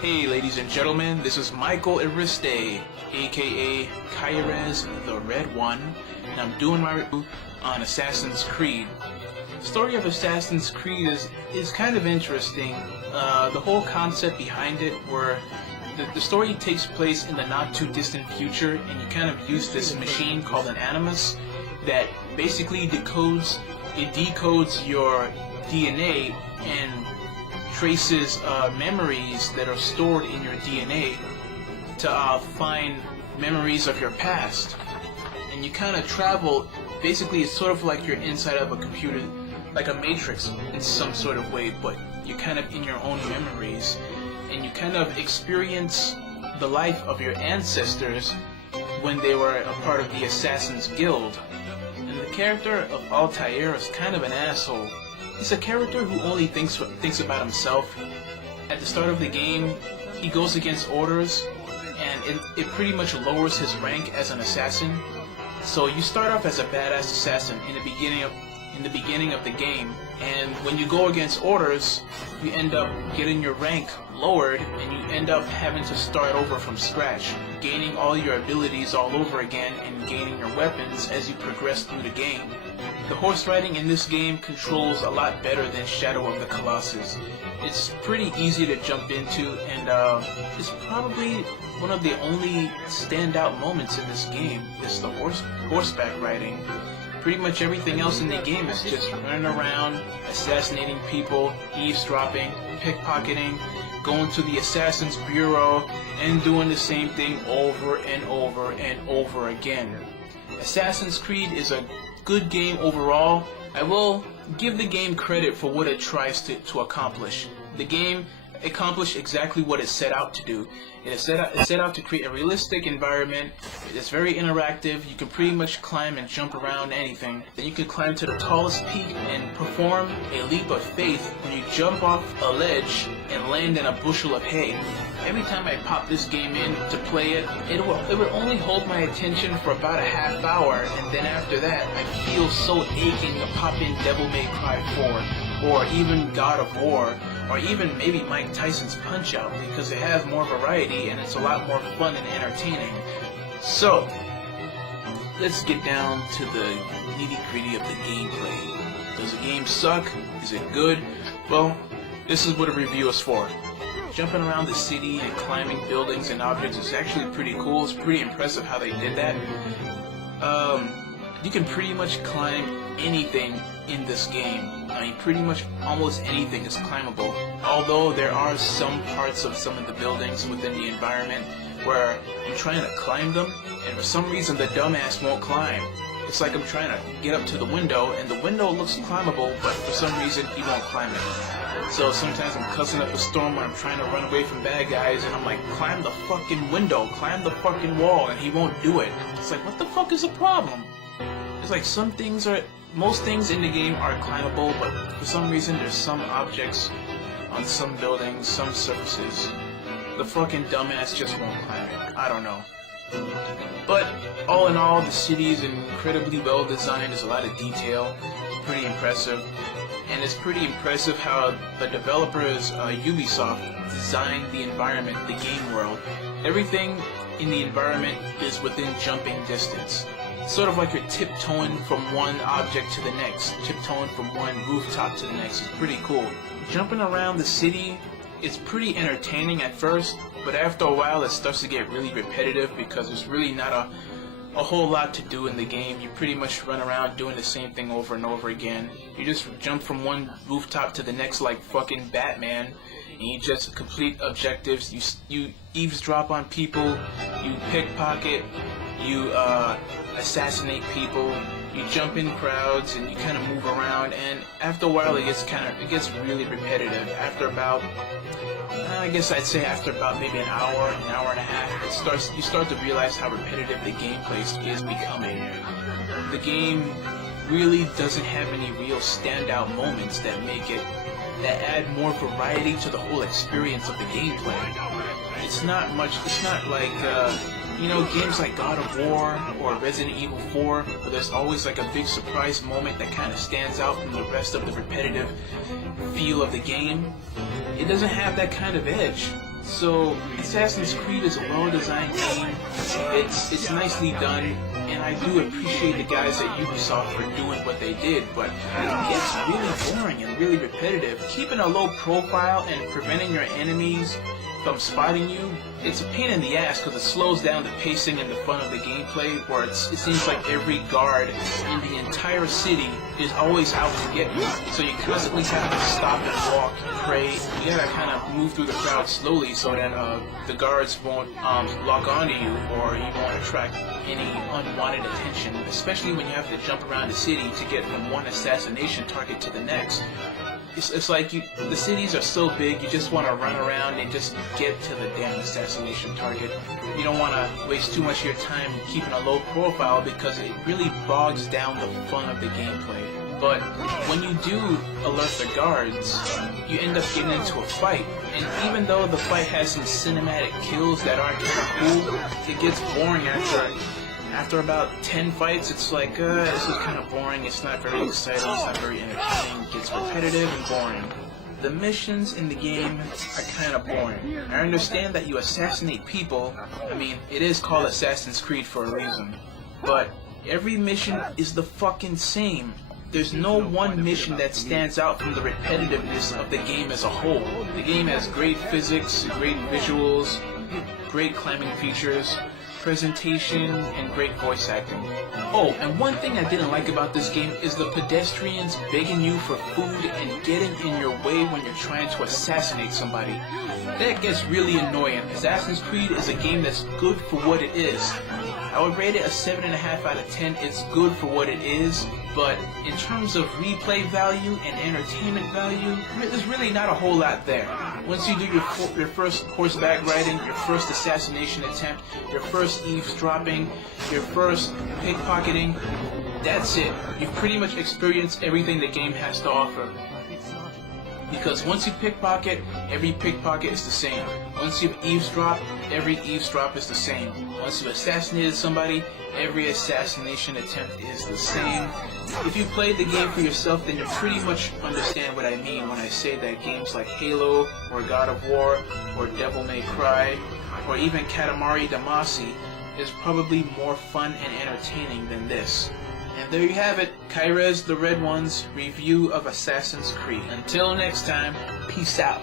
Hey ladies and gentlemen, this is Michael Ariste, aka Kairez The Red One, and I'm doing my review on Assassin's Creed. The story of Assassin's Creed is kind of interesting. The whole concept behind it, where the story takes place in the not too distant future, and you kind of use this machine called an animus that basically decodes your DNA and traces memories that are stored in your DNA to find memories of your past. And you kind of travel, basically it's sort of like you're inside of a computer, like a matrix in some sort of way, but you're kind of in your own memories, and you kind of experience the life of your ancestors when they were a part of the Assassin's Guild. And the character of Altair is kind of an asshole. He's a character who only thinks about himself. At the start of the game, he goes against orders, and it pretty much lowers his rank as an assassin. So you start off as a badass assassin in the beginning of the game, and when you go against orders, you end up getting your rank lowered, and you end up having to start over from scratch, gaining all your abilities all over again and gaining your weapons as you progress through the game. The horse riding in this game controls a lot better than Shadow of the Colossus. It's pretty easy to jump into, and it's probably one of the only standout moments in this game is the horseback riding. Pretty much everything else in the game is just running around, assassinating people, eavesdropping, pickpocketing, going to the Assassin's Bureau, and doing the same thing over and over and over again. Assassin's Creed is a good game overall. I will give the game credit for what it tries to accomplish. The game accomplished exactly what it set out to do. It set out to create a realistic environment. It's very interactive. You can pretty much climb and jump around anything. Then you can climb to the tallest peak and perform a leap of faith when you jump off a ledge and land in a bushel of hay. Every time I pop this game in to play it, it would only hold my attention for about a half hour, and then after that, I feel so aching to pop in Devil May Cry 4, or even God of War, or even maybe Mike Tyson's Punch-Out, because it has more variety and it's a lot more fun and entertaining. So, let's get down to the nitty-gritty of the gameplay. Does the game suck? Is it good? Well, this is what a review is for. Jumping around the city and climbing buildings and objects is actually pretty cool. It's pretty impressive how they did that. You can pretty much climb anything in this game. I mean, pretty much almost anything is climbable. Although there are some parts of some of the buildings within the environment where I'm trying to climb them, and for some reason the dumbass won't climb. It's like I'm trying to get up to the window, and the window looks climbable, but for some reason he won't climb it. So sometimes I'm cussing up a storm when I'm trying to run away from bad guys, and I'm like, climb the fucking window, climb the fucking wall, and he won't do it. It's like, what the fuck is the problem? It's like most things in the game are climbable, but for some reason there's some objects on some buildings, some surfaces. The fucking dumbass just won't climb it. I don't know. But all in all, the city is incredibly well designed. There's a lot of detail. It's pretty impressive. And it's pretty impressive how the developers, Ubisoft, designed the environment, the game world. Everything in the environment is within jumping distance. Sort of like you're tiptoeing from one object to the next, tiptoeing from one rooftop to the next. It's pretty cool. Jumping around the city is pretty entertaining at first, but after a while it starts to get really repetitive because there's really not a whole lot to do in the game. You pretty much run around doing the same thing over and over again. You just jump from one rooftop to the next like fucking Batman, and you just complete objectives. You eavesdrop on people, you pickpocket, you assassinate people, you jump in crowds, and you kind of move around, and after a while it gets really repetitive. After about, I guess I'd say after about maybe an hour and a half, you start to realize how repetitive the gameplay is becoming. The game really doesn't have any real standout moments that add more variety to the whole experience of the gameplay. It's not like games like God of War or Resident Evil 4, where there's always like a big surprise moment that kind of stands out from the rest of the repetitive feel of the game. It doesn't have that kind of edge. So, Assassin's Creed is a well-designed game. It's nicely done, and I do appreciate the guys at Ubisoft for doing what they did, but it gets really boring and really repetitive. Keeping a low profile and preventing your enemies from spotting you, it's a pain in the ass because it slows down the pacing and the fun of the gameplay, where it seems like every guard in the entire city is always out to get you. So you constantly have to stop and walk and pray. You gotta kind of move through the crowd slowly so that the guards won't lock onto you, or you won't attract any unwanted attention, especially when you have to jump around the city to get from one assassination target to the next. It's like the cities are so big, you just want to run around and just get to the damn assassination target. You don't want to waste too much of your time keeping a low profile because it really bogs down the fun of the gameplay. But when you do alert the guards, you end up getting into a fight. And even though the fight has some cinematic kills that aren't kind of cool, it gets boring after about 10 fights. It's like, this is kind of boring, it's not very exciting, it's not very entertaining, it gets repetitive and boring. The missions in the game are kind of boring. I understand that you assassinate people. I mean, it is called Assassin's Creed for a reason. But every mission is the fucking same. There's no one mission that stands out from the repetitiveness of the game as a whole. The game has great physics, great visuals, great climbing features, presentation, and great voice acting. Oh, and one thing I didn't like about this game is the pedestrians begging you for food and getting in your way when you're trying to assassinate somebody. That gets really annoying. Assassin's Creed is a game that's good for what it is. I would rate it a 7.5 out of 10. It's good for what it is, but in terms of replay value and entertainment value, there's really not a whole lot there. Once you do your first horseback riding, your first assassination attempt, your first eavesdropping, your first pickpocketing, that's it. You've pretty much experienced everything the game has to offer. Because once you pickpocket, every pickpocket is the same. Once you eavesdrop, every eavesdrop is the same. Once you've assassinated somebody, every assassination attempt is the same. If you played the game for yourself, then you pretty much understand what I mean when I say that games like Halo, or God of War, or Devil May Cry, or even Katamari Damacy is probably more fun and entertaining than this. And there you have it, Kairez The Red One's review of Assassin's Creed. Until next time, peace out.